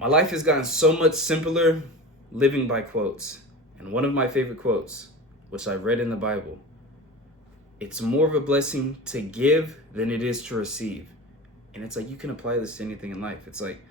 My life has gotten so much simpler living by quotes. And one of my favorite quotes, which I read in the Bible, it's more of a blessing to give than it is to receive. And it's like you can apply this to anything in life. It's like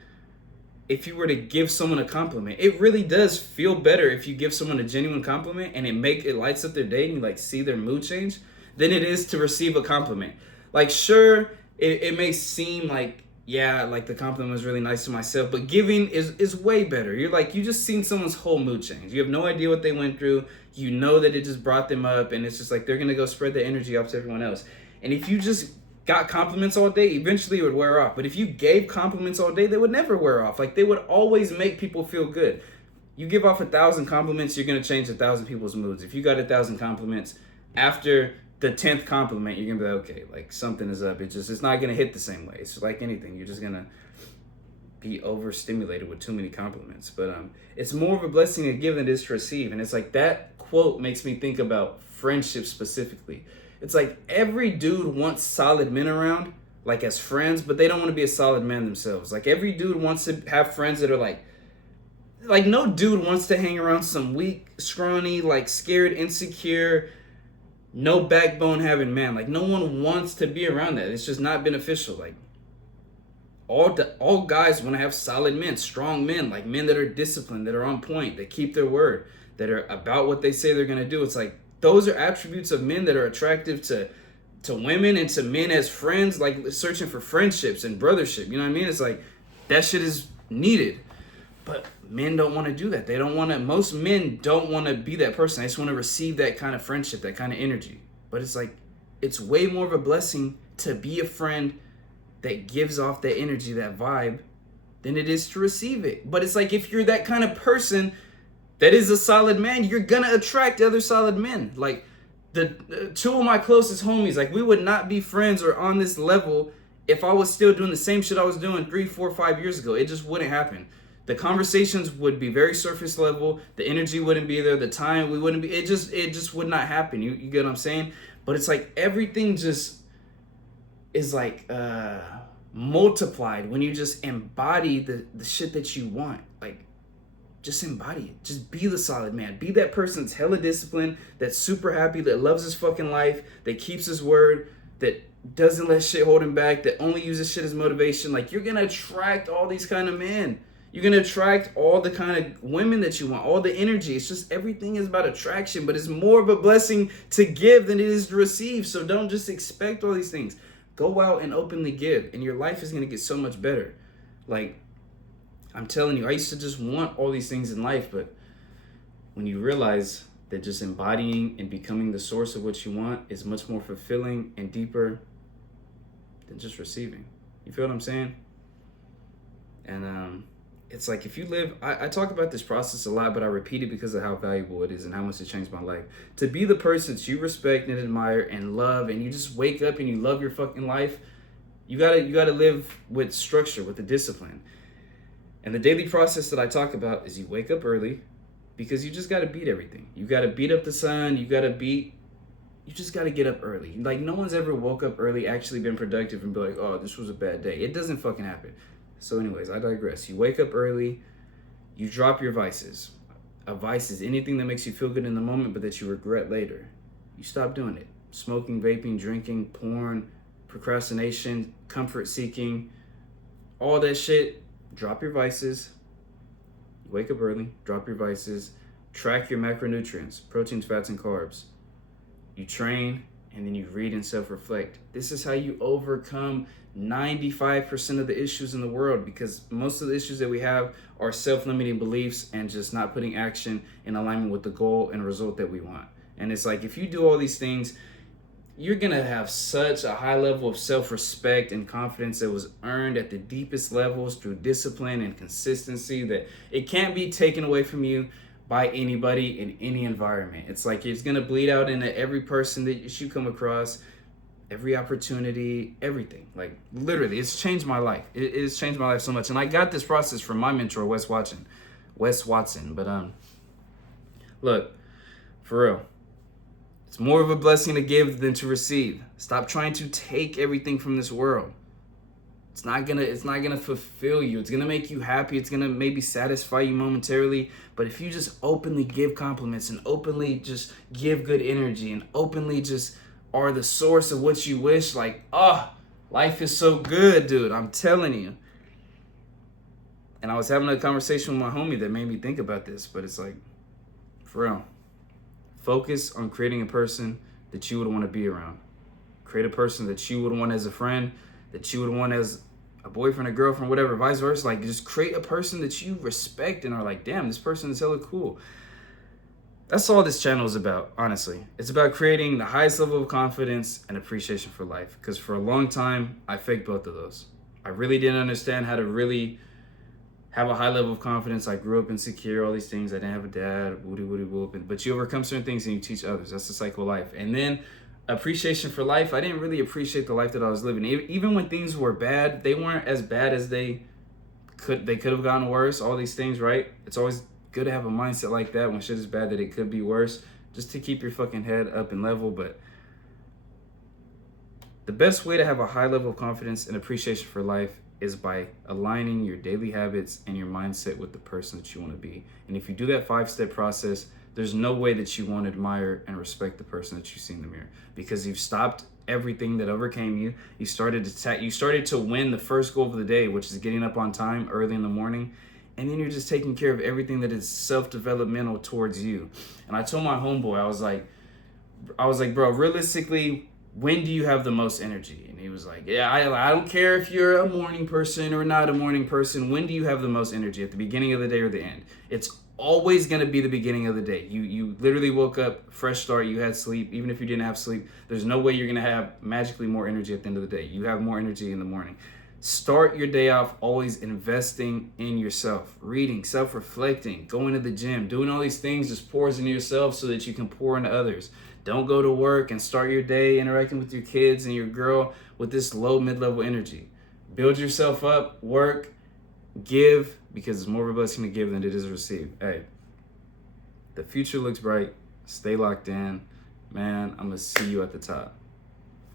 if you were to give someone a compliment, it really does feel better if you give someone a genuine compliment and it lights up their day and you like see their mood change than it is to receive a compliment. Like sure, it may seem like yeah, like the compliment was really nice to myself, but giving is way better. You're like you just seen someone's whole mood change. You have no idea what they went through. You know that it just brought them up, and it's just like they're gonna go spread the energy off to everyone else. And if you just got compliments all day, eventually it would wear off. But if you gave compliments all day, they would never wear off. Like they would always make people feel good. You give off 1,000 compliments, you're gonna change 1,000 people's moods. If you got 1,000 compliments, after the 10th compliment, you're gonna be like, okay, like something is up. It's not gonna hit the same way. It's like anything. You're just gonna be overstimulated with too many compliments. But it's more of a blessing to give than it is to receive. And it's like that quote makes me think about friendship specifically. It's like every dude wants solid men around, like as friends, but they don't want to be a solid man themselves. Like every dude wants to have friends that are like no dude wants to hang around some weak, scrawny, like scared, insecure, no backbone having man. Like no one wants to be around that. It's just not beneficial. Like all guys want to have solid men, strong men, like men that are disciplined, that are on point, that keep their word, that are about what they say they're gonna do. It's like those are attributes of men that are attractive to women and to men as friends, like searching for friendships and brothership. You know what I mean? It's like that shit is needed. But men don't want to do that. They don't want to, most men don't want to be that person. They just want to receive that kind of friendship, that kind of energy. But it's like, it's way more of a blessing to be a friend that gives off that energy, that vibe, than it is to receive it. But it's like, if you're that kind of person that is a solid man, you're going to attract other solid men. Like the two of my closest homies, like we would not be friends or on this level if I was still doing the same shit I was doing 3, 4, 5 years ago. It just wouldn't happen. The conversations would be very surface level. The energy wouldn't be there. The time we wouldn't be. It just would not happen. You get what I'm saying? But it's like everything just is like multiplied when you just embody the shit that you want. Like just embody it. Just be the solid man. Be that person that's hella disciplined, that's super happy, that loves his fucking life, that keeps his word, that doesn't let shit hold him back, that only uses shit as motivation. Like you're gonna attract all these kind of men. You're going to attract all the kind of women that you want, all the energy. It's just everything is about attraction, but it's more of a blessing to give than it is to receive. So don't just expect all these things. Go out and openly give, and your life is going to get so much better. Like, I'm telling you, I used to just want all these things in life, but when you realize that just embodying and becoming the source of what you want is much more fulfilling and deeper than just receiving. You feel what I'm saying? And, it's like if you live, I talk about this process a lot, but I repeat it because of how valuable it is and how much it changed my life. To be the person that you respect and admire and love, and you just wake up and you love your fucking life, you gotta live with structure, with the discipline. And the daily process that I talk about is you wake up early because you just gotta beat everything. You gotta beat up the sun, you just gotta get up early. Like no one's ever woke up early, actually been productive and be like, oh, this was a bad day. It doesn't fucking happen. So anyways, I digress. You wake up early, you drop your vices. A vice is anything that makes you feel good in the moment, but that you regret later. You stop doing it. Smoking, vaping, drinking, porn, procrastination, comfort seeking, all that shit. Drop your vices. You wake up early, drop your vices. Track your macronutrients, proteins, fats, and carbs. You train, and then you read and self-reflect. This is how you overcome 95% of the issues in the world, because most of the issues that we have are self-limiting beliefs and just not putting action in alignment with the goal and result that we want. And it's like if you do all these things, you're gonna have such a high level of self-respect and confidence that was earned at the deepest levels through discipline and consistency that it can't be taken away from you by anybody in any environment. It's like it's gonna bleed out into every person that you come across, every opportunity, everything. Like literally, it's changed my life. It has changed my life so much. And I got this process from my mentor, Wes Watson. But look, for real, it's more of a blessing to give than to receive. Stop trying to take everything from this world. it's not gonna fulfill you. It's gonna make you happy. It's gonna maybe satisfy you momentarily. But if you just openly give compliments and openly just give good energy and openly just are the source of what you wish, like, life is so good, dude. I'm telling you. And I was having a conversation with my homie that made me think about this, but it's like, for real. Focus on creating a person that you would want to be around. Create a person that you would want as a friend, that you would want as a boyfriend, a girlfriend, whatever, vice versa. Like, just create a person that you respect and are like, damn, this person is hella cool. That's all this channel is about, honestly. It's about creating the highest level of confidence and appreciation for life. Because for a long time, I faked both of those. I really didn't understand how to really have a high level of confidence. I grew up insecure, all these things. I didn't have a dad, woody whoop. But you overcome certain things and you teach others. That's the cycle of life. And then appreciation for life. I didn't really appreciate the life that I was living. Even when things were bad, they weren't as bad as they could have gotten worse. All these things, right? It's always good to have a mindset like that when shit is bad, that it could be worse, just to keep your fucking head up and level. But the best way to have a high level of confidence and appreciation for life is by aligning your daily habits and your mindset with the person that you want to be. And if you do that 5-step process, there's no way that you won't admire and respect the person that you see in the mirror, because you've stopped everything that overcame you. You started to win the first goal of the day, which is getting up on time early in the morning. And then you're just taking care of everything that is self-developmental towards you. And I told my homeboy, I was like, bro, realistically, when do you have the most energy? And he was like, yeah, I don't care if you're a morning person or not a morning person. When do you have the most energy? At the beginning of the day or the end? It's always going to be the beginning of the day. You literally woke up, fresh start, you had sleep. Even if you didn't have sleep, there's no way you're going to have magically more energy at the end of the day. You have more energy in the morning. Start your day off always investing in yourself, reading, self-reflecting, going to the gym, doing all these things just pours into yourself so that you can pour into others. Don't go to work and start your day interacting with your kids and your girl with this low mid-level energy. Build yourself up, work, give, because it's more of a blessing to give than it is to receive. Hey, the future looks bright. Stay locked in. Man, I'm going to see you at the top.